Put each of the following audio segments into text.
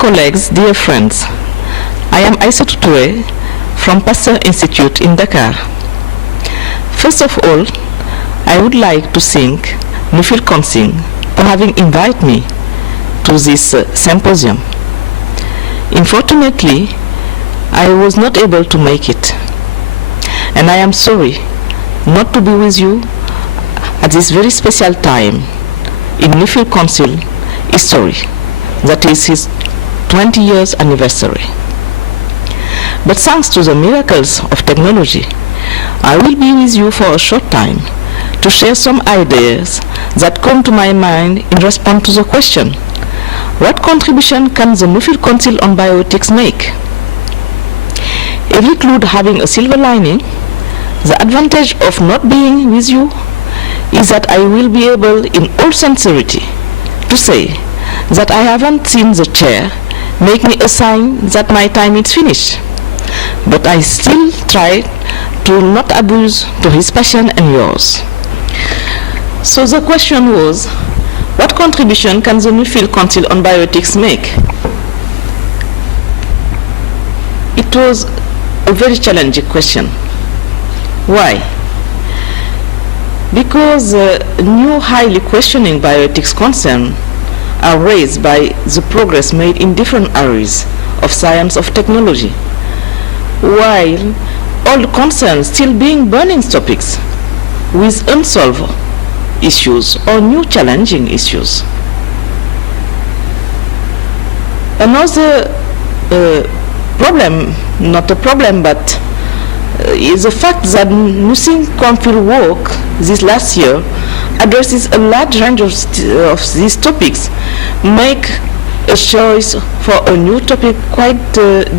colleagues, dear friends, I am Aissatou Toure from Pasteur Institute in Dakar. First of all, I would like to thank Nuffield Council for having invited me to this symposium. Unfortunately, I was not able to make it, and I am sorry not to be with you at this very special time in Nuffield Council history, that is his 20 years anniversary. But thanks to the miracles of technology, I will be with you for a short time to share some ideas that come to my mind in response to the question, what contribution can the Nuffield Council on Bioethics make? If we include having a silver lining, the advantage of not being with you is that I will be able in all sincerity to say that I haven't seen the chair make me a sign that my time is finished. But I still try to not abuse to his passion and yours. So the question was, what contribution can the Nuffield Council on Bioethics make? It was a very challenging question. Why? Because new highly questioning bioethics concerns are raised by the progress made in different areas of science of technology, while all concerns still being burning topics with unsolved issues or new challenging issues. Another problem, not a problem, but is the fact that Nuffield Council work this last year addresses a large range of these topics, make a choice for a new topic quite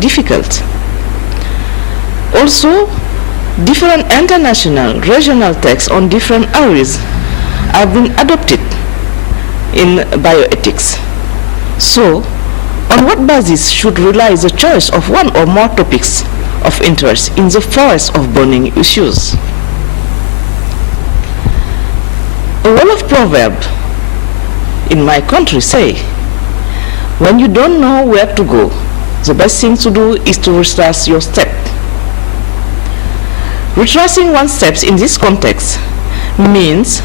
difficult. Also, different international, regional texts on different areas have been adopted in bioethics. So, on what basis should rely the choice of one or more topics of interest in the forest of burning issues? A Wolof proverb in my country say, when you don't know where to go, the best thing to do is to retrace your step. Retracing one's steps in this context means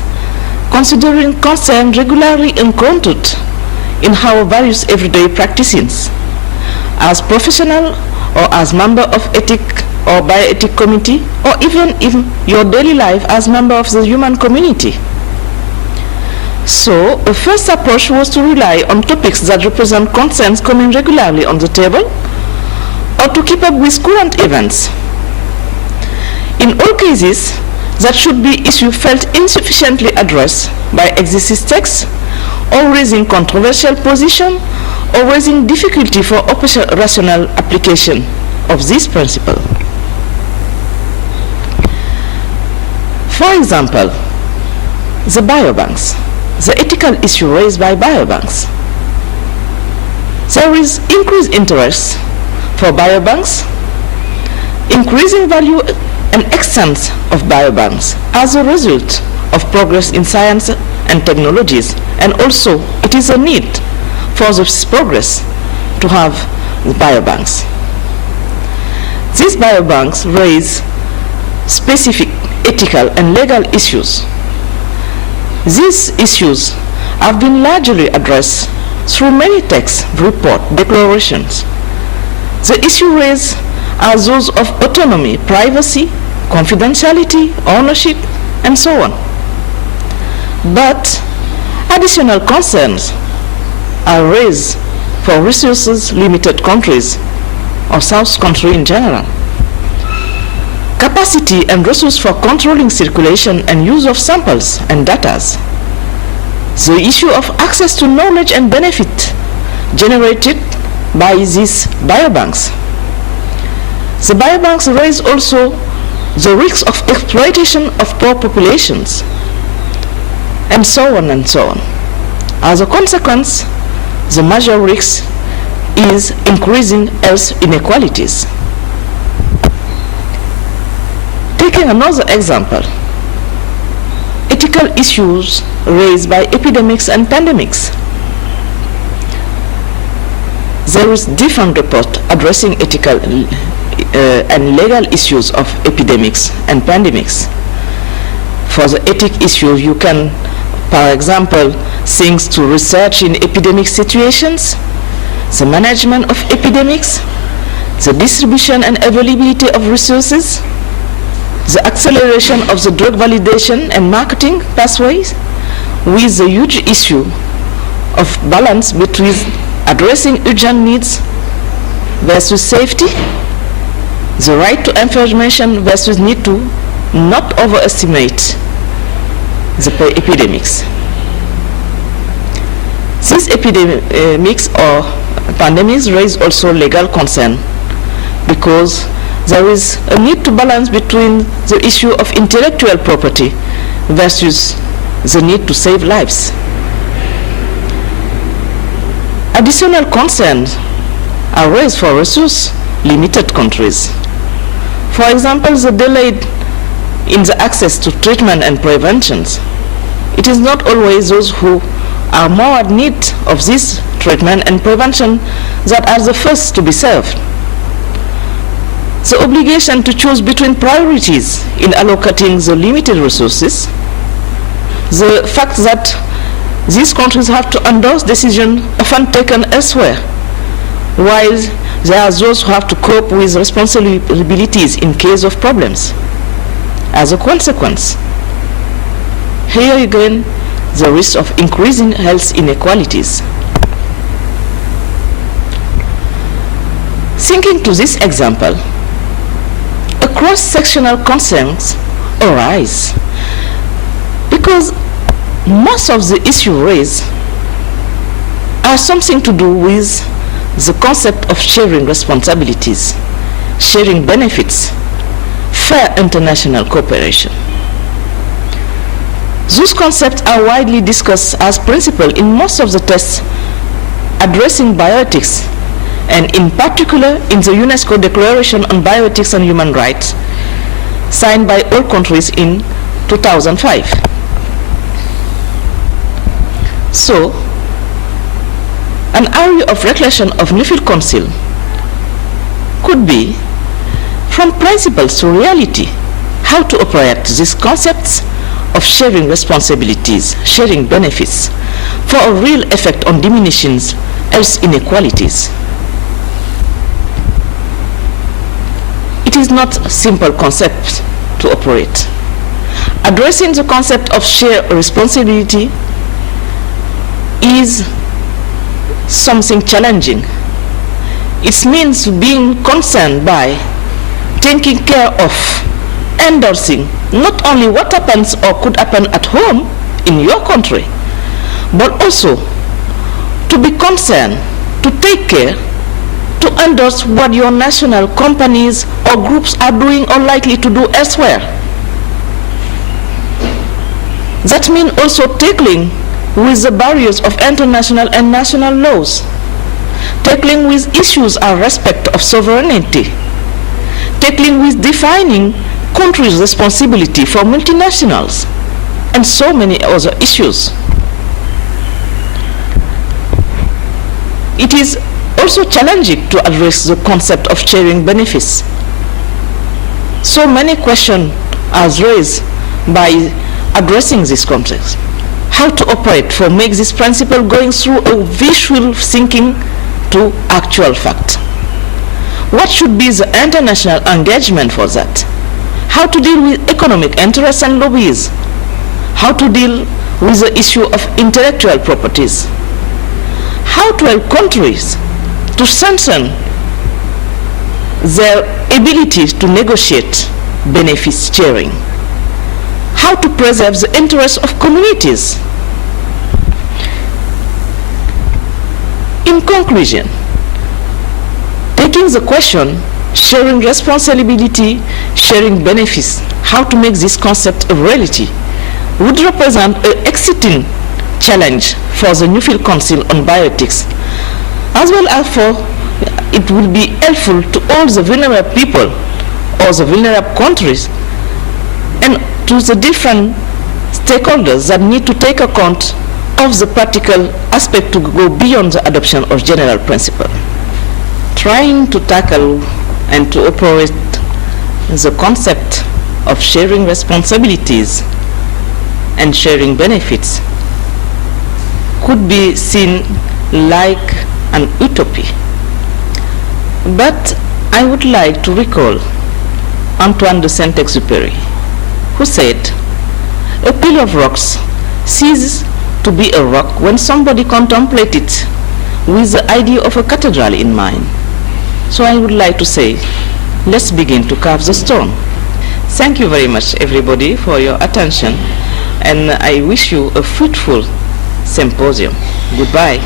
considering concerns regularly encountered in our various everyday practices, as professional or as member of ethic or bioethic committee, or even in your daily life as member of the human community. So, the first approach was to rely on topics that represent concerns coming regularly on the table, or to keep up with current events. In all cases, that should be issues felt insufficiently addressed by existing texts, or raising controversial position, or raising difficulty for operational application of this principle. For example, the biobanks, the ethical issue raised by biobanks. There is increased interest for biobanks, increasing value and extent of biobanks as a result of progress in science and technologies, and also it is a need for this progress to have biobanks. These biobanks raise specific ethical and legal issues. These issues have been largely addressed through many texts, reports, declarations. The issues raised are those of autonomy, privacy, confidentiality, ownership, and so on. But additional concerns are raised for resources limited countries or South country in general. Capacity and resource for controlling circulation and use of samples and data. The issue of access to knowledge and benefit generated by these biobanks. The biobanks raise also the risk of exploitation of poor populations, and so on and so on. As a consequence, the major risk is increasing health inequalities. Taking another example, ethical issues raised by epidemics and pandemics. there is different report addressing ethical and legal issues of epidemics and pandemics. For the ethic issue, you can, for example, things to research in epidemic situations, the management of epidemics, the distribution and availability of resources, the acceleration of the drug validation and marketing pathways, with the huge issue of balance between addressing urgent needs versus safety, the right to information versus need to not overestimate the epidemics. These epidemics or pandemics raise also legal concern because there is a need to balance between the issue of intellectual property versus the need to save lives. Additional concerns are raised for resource-limited countries. For example, the delay in the access to treatment and preventions. It is not always those who are more in need of this treatment and prevention that are the first to be served. The obligation to choose between priorities in allocating the limited resources, the fact that these countries have to endorse decisions often taken elsewhere, while there are those who have to cope with responsibilities in case of problems. As a consequence, here again, the risk of increasing health inequalities. Thinking to this example, a cross-sectional concerns arise because most of the issues raised are something to do with the concept of sharing responsibilities, sharing benefits, fair international cooperation. Those concepts are widely discussed as principles in most of the texts addressing bioethics, and in particular in the UNESCO Declaration on Bioethics and Human Rights, signed by all countries in 2005. So, an area of reflection of Nuffield Council could be, from principles to reality, how to operate these concepts of sharing responsibilities, sharing benefits, for a real effect on diminishing health inequalities. It is not a simple concept to operate. Addressing the concept of shared responsibility is something challenging. It means being concerned by taking care of, endorsing not only what happens or could happen at home in your country, but also to be concerned, to take care, to endorse what your national companies or groups are doing or likely to do elsewhere. That means also tackling with the barriers of international and national laws, tackling with issues of respect of sovereignty, tackling with defining countries' responsibility for multinationals, and so many other issues. It is also challenging to address the concept of sharing benefits. So many questions are raised by addressing this context. How to operate for make this principle going through a visual thinking to actual fact. What should be the international engagement for that? How to deal with economic interests and lobbies? How to deal with the issue of intellectual properties? How to help countries to strengthen their ability to negotiate benefits sharing? How to preserve the interests of communities? In conclusion, taking the question, sharing responsibility, sharing benefits, how to make this concept a reality, would represent an exciting challenge for the Nuffield Council on Bioethics, as well as for it will be helpful to all the vulnerable people or the vulnerable countries and to the different stakeholders that need to take account of the practical aspect to go beyond the adoption of general principle. trying to tackle and to operate the concept of sharing responsibilities and sharing benefits could be seen like an utopia. But I would like to recall Antoine de Saint-Exupéry, who said, "A pile of rocks ceases to be a rock when somebody contemplates it with the idea of a cathedral in mind." So I would like to say, let's begin to carve the stone. Thank you very much, everybody, for your attention, and I wish you a fruitful symposium. Goodbye.